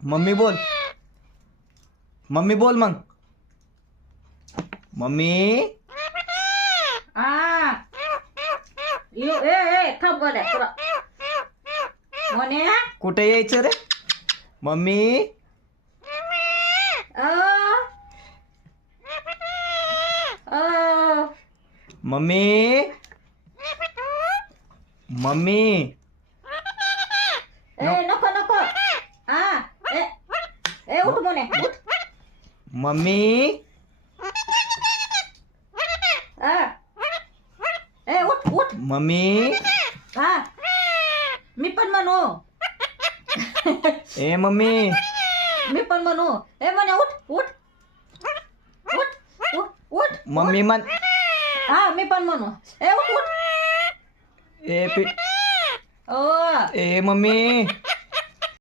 Mummy बोल. Mummy बोल मग. मम्मी. थांब बोला तुला म्हणे कुठे यायचं रे मम्मी. मम्मी. मम्मी. नको नको उठ म्हणे उठ मम्मी. उठ उठ मम्मी. मी पण म्हणू ए मम्मी. मी पण म्हणू म्हणे उठ उठ उठ उठ उठ मम्मी म्हण. मी पण म्हणू उठ उठ ए ओ ए मम्मी.